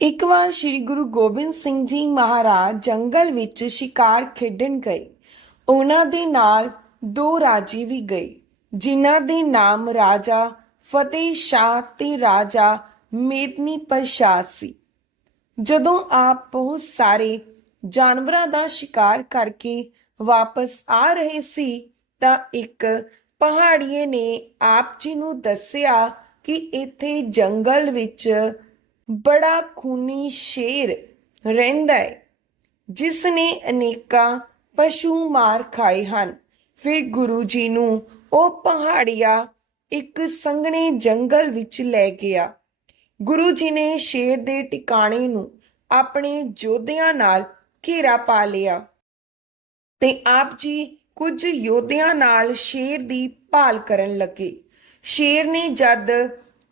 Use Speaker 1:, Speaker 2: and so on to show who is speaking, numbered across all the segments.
Speaker 1: ਇੱਕ ਵਾਰ ਸ੍ਰੀ ਗੁਰੂ ਗੋਬਿੰਦ ਸਿੰਘ ਜੀ ਮਹਾਰਾਜ ਜੰਗਲ ਵਿੱਚ ਸ਼ਿਕਾਰ ਖੇਡਣ ਗਏ। ਉਹਨਾਂ ਦੇ ਨਾਲ ਦੋ ਰਾਜੀ ਵੀ ਗਏ, ਜਿਨ੍ਹਾਂ ਦੇ ਨਾਮ ਰਾਜਾ ਫਤਿਹ ਸ਼ਾਹ ਤੇ ਰਾਜਾ ਮੇਦਨੀ ਪ੍ਰਸ਼ਾਦ ਸੀ। ਜਦੋਂ ਆਪ ਬਹੁਤ ਸਾਰੇ ਜਾਨਵਰਾਂ ਦਾ ਸ਼ਿਕਾਰ ਕਰਕੇ ਵਾਪਸ ਆ ਰਹੇ ਸੀ, ਤਾਂ ਇੱਕ ਪਹਾੜੀਏ ਨੇ ਆਪ ਜੀ ਨੂੰ ਦੱਸਿਆ ਕਿ ਇੱਥੇ ਜੰਗਲ ਵਿੱਚ ਬੜਾ ਖੂਨੀ ਸ਼ੇਰ ਰਹਿੰਦਾ ਹੈ ਜਿਸ ਨੇ ਅਨੇਕਾਂ ਪਸ਼ੂ ਮਾਰ ਖਾਏ ਹਨ। ਫਿਰ ਗੁਰੂ ਜੀ ਨੂੰ ਉਹ ਪਹਾੜੀਆ ਇੱਕ ਸੰਘਣੇ ਜੰਗਲ ਵਿੱਚ ਲੈ ਗਿਆ। ਗੁਰੂ ਜੀ ਨੇ ਸ਼ੇਰ ਦੇ ਟਿਕਾਣੇ ਨੂੰ ਆਪਣੇ ਯੋਧਿਆਂ ਨਾਲ ਘੇਰਾ ਪਾ ਲਿਆ। ਤੇ ਆਪ ਜੀ ਕੁਝ ਯੋਧਿਆਂ ਨਾਲ ਸ਼ੇਰ ਦੀ ਭਾਲ ਕਰਨ ਲੱਗੇ। ਸ਼ੇਰ ਨੇ ਜਦ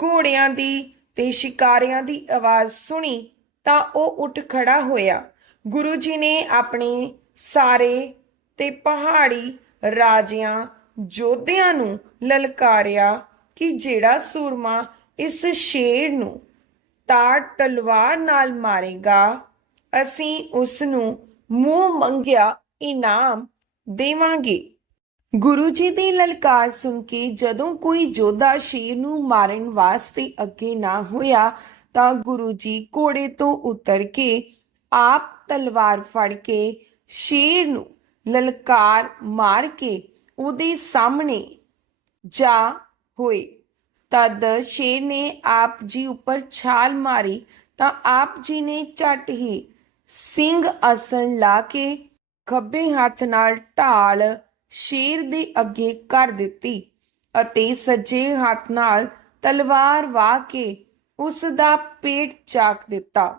Speaker 1: ਘੋੜਿਆਂ ਦੀ ਤੇ ਸ਼ਿਕਾਰੀਆਂ ਦੀ ਆਵਾਜ਼ ਸੁਣੀ ਤਾਂ ਉਹ ਉੱਠ ਖੜਾ ਹੋਇਆ। ਗੁਰੂ ਜੀ ਨੇ ਆਪਣੇ ਸਾਰੇ ਤੇ ਪਹਾੜੀ ਰਾਜਿਆਂ, ਯੋਧਿਆਂ ਨੂੰ ਲਲਕਾਰਿਆ ਕਿ ਜਿਹੜਾ ਸੂਰਮਾ ਇਸ ਸ਼ੇਰ ਨੂੰ ਤਾੜ ਤਲਵਾਰ ਨਾਲ ਮਾਰੇਗਾ, ਅਸੀਂ ਉਸ ਨੂੰ ਮੂੰਹ ਮੰਗਿਆ ਇਨਾਮ ਦੇਵਾਂਗੇ। ਗੁਰੂ ਜੀ ਦੀ ਲਲਕਾਰ ਸੁਣ ਕੇ ਜਦੋਂ ਕੋਈ ਜੋਧਾ ਸ਼ੇਰ ਨੂੰ ਮਾਰਨ ਵਾਸਤੇ ਅੱਗੇ ਨਾ ਹੋਇਆ ਤਾਂ ਗੁਰੂ ਜੀ ਘੋੜੇ ਤੋਂ ਉਤਰ ਕੇ ਆਪ ਤਲਵਾਰ ਫੜ ਕੇ ਸ਼ੇਰ ਨੂੰ ਲਲਕਾਰ ਮਾਰ ਕੇ ਉਹਦੇ ਸਾਹਮਣੇ ਜਾ ਹੋਏ। ਤਦ ਸ਼ੇਰ ਨੇ ਆਪ ਜੀ ਉੱਪਰ ਛਾਲ ਮਾਰੀ ਤਾਂ ਆਪ ਜੀ ਨੇ ਝਟ ਹੀ ਸਿੰਘ ਆਸਣ ਲਾ ਕੇ ਖੱਬੇ ਹੱਥ ਨਾਲ ਢਾਲ ਸ਼ੇਰ ਦੇ ਅੱਗੇ ਕਰ ਦਿੱਤੀ ਅਤੇ ਸੱਜੇ ਹੱਥ ਨਾਲ ਤਲਵਾਰ ਵਾਹ ਕੇ ਉਸ ਦਾ ਪੇਟ ਚਾਕ ਦਿੱਤਾ।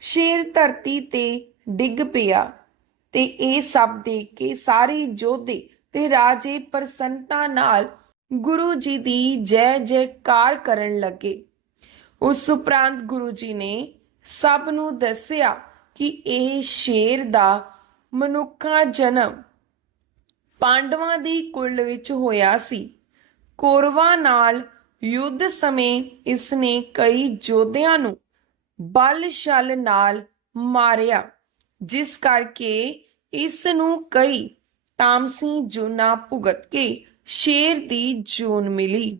Speaker 1: ਸ਼ੇਰ ਧਰਤੀ ਤੇ ਡਿੱਗ ਪਿਆ ਤੇ ਇਹ ਸਭ ਦੇਖ ਕੇ ਸਾਰੇ ਯੋਧੇ ਤੇ ਰਾਜੇ ਪ੍ਰਸੰਨਤਾ ਨਾਲ ਗੁਰੂ ਜੀ ਦੀ ਜੈ ਜੈਕਾਰ ਕਰਨ ਲੱਗੇ। ਉਸ ਉਪਰੰਤ ਗੁਰੂ ਜੀ ਨੇ ਸਭ ਨੂੰ ਦੱਸਿਆ ਕਿ ਇਹ ਸ਼ੇਰ ਦਾ ਮਨੁੱਖਾ ਜਨਮ ਪਾਂਡਵਾਂ ਦੀ ਕੁਲ ਵਿੱਚ ਹੋਇਆ ਸੀ। ਕੌਰਵਾਂ ਨਾਲ ਯੁੱਧ ਸਮੇਂ ਇਸ ਨੇ ਕਈ ਯੋਧਿਆਂ ਨੂੰ ਬਲ ਛਲ ਨਾਲ ਮਾਰਿਆ, ਜਿਸ ਕਰਕੇ ਇਸ ਨੂੰ ਕਈ ਤਾਮਸੀ ਜੂਨਾ ਭੁਗਤ ਕੇ ਸ਼ੇਰ ਦੀ ਜੂਨ ਮਿਲੀ।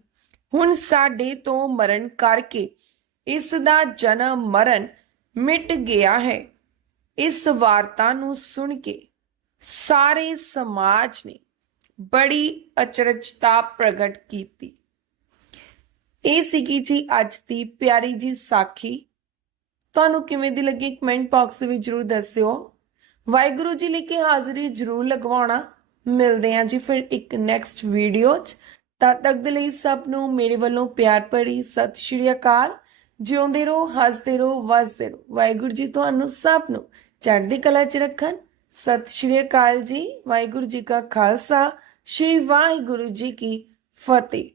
Speaker 1: ਹੁਣ ਸਾਡੇ ਤੋਂ ਮਰਨ ਕਰਕੇ ਇਸ ਦਾ ਜਨਮ ਮਰਨ ਮਿਟ ਗਿਆ ਹੈ। ਇਸ ਵਾਰਤਾ ਨੂੰ ਸੁਣ ਕੇ ਸਾਰੇ ਸਮਾਜ ਨੇ ਬੜੀ ਅਚਰਜਤਾ ਪ੍ਰਗਟ ਕੀਤੀ। ਇਹ ਸੀਗੀ ਜੀ ਅੱਜ ਦੀ ਪਿਆਰੀ ਜੀ ਸਾਖੀ। ਤੁਹਾਨੂੰ ਕਿਵੇਂ ਦੀ ਲੱਗੀ ਕਮੈਂਟ ਬਾਕਸ ਵਿੱਚ ਜਰੂਰ ਦੱਸਿਓ। ਵਾਹਿਗੁਰੂ ਜੀ ਲਈ ਕੇ ਹਾਜ਼ਰੀ ਜਰੂਰ ਲਗਵਾਉਣਾ। ਮਿਲਦੇ ਹਾਂ ਜੀ ਫਿਰ ਇੱਕ ਨੈਕਸਟ ਵੀਡੀਓ 'ਚ। ਤਦ ਤੱਕ ਦੇ ਲਈ ਸਭ ਨੂੰ ਮੇਰੇ ਵੱਲੋਂ ਪਿਆਰ ਭਰੀ ਸਤਿ ਸ਼੍ਰੀ ਅਕਾਲ। ਜਿਉਂਦੇ ਰਹੋ, ਹੱਸਦੇ ਰਹੋ, ਵਸਦੇ ਰਹੋ। ਵਾਹਿਗੁਰੂ ਜੀ ਤੁਹਾਨੂੰ ਸਭ ਨੂੰ ਚੜ੍ਹਦੀ ਕਲਾ 'ਚ ਰੱਖਣ। ਸਤਿ ਸ਼੍ਰੀ ਅਕਾਲ ਜੀ ਵਾਹਿਗੁਰੂ ਜੀ ਕਾ ਖਾਲਸਾ ਸ਼੍ਰੀ ਵਾਹਿਗੁਰੂ ਜੀ ਕੀ ਫਤਿਹ।